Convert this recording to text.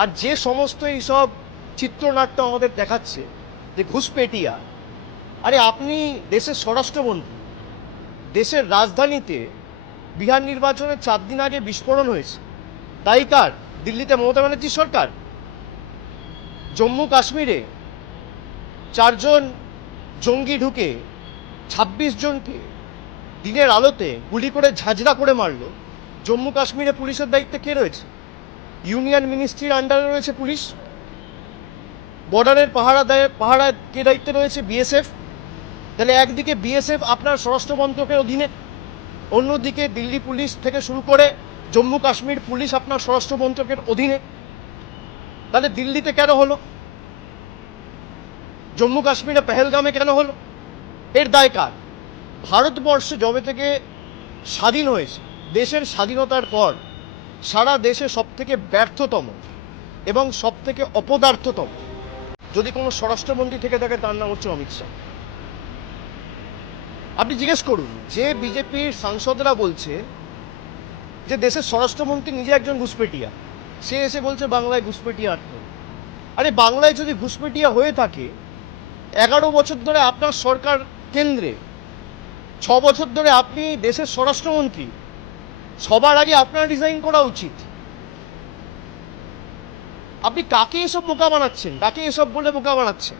আর যে সমস্ত এইসব চিত্রনাট্য আমাদের দেখাচ্ছে যে ঘুষপেটিয়া, আরে আপনি দেশের স্বরাষ্ট্রমন্ত্রী, দেশের রাজধানীতে বিহার নির্বাচনের 4 দিন আগে বিস্ফোরণ হয়েছে, তাই কার? দিল্লিতে মমতা ব্যানার্জির সরকার। জম্মু কাশ্মীরে 4 জন জঙ্গি ঢুকে 26 জনকে দিনের আলোতে গুলি করে ঝাঁঝরা করে মারলো। জম্মু কাশ্মীরে পুলিশের দায়িত্বে কে রয়েছে? ইউনিয়ন মিনিস্ট্রির আন্ডারে রয়েছে পুলিশ। বর্ডারের পাহারা কে দায়িত্বে রয়েছে? বিএসএফ। তাহলে একদিকে বিএসএফ আপনার স্বরাষ্ট্র মন্ত্রকের অধীনে, অন্যদিকে দিল্লি পুলিশ থেকে শুরু করে জম্মু কাশ্মীর পুলিশ আপনার স্বরাষ্ট্র মন্ত্রকের অধীনে। তাহলে দিল্লিতে কেন হলো? জম্মু কাশ্মীরে পেহেলগামে কেন হলো? এর দায় কার? ভারতবর্ষ যবে থেকে স্বাধীন হয়েছে, দেশের স্বাধীনতার পর সারা দেশে সবথেকে ব্যর্থতম এবং সবথেকে অপদার্থতম যদি কোনো স্বরাষ্ট্রমন্ত্রী থেকে থাকে, তার নাম হচ্ছে অমিত শাহ। আপনি জিজ্ঞেস করুন, যে বিজেপির সাংসদরা বলছে যে দেশের স্বরাষ্ট্রমন্ত্রী নিজে একজন ঘুষপেটিয়া, সে এসে বলছে বাংলায় ঘুষপেটিয়া আটকে। আরে বাংলায় যদি ঘুষপেটিয়া হয়ে থাকে, 11 বছর ধরে আপনার সরকার কেন্দ্রে, 6 বছর ধরে আপনি দেশের স্বরাষ্ট্রমন্ত্রী, সবার আগে আপনার রিজাইন করা উচিত। আপনি কাকে এসব বোকা বানাচ্ছেন? কাকে এসব বলে বোকা বানাচ্ছেন?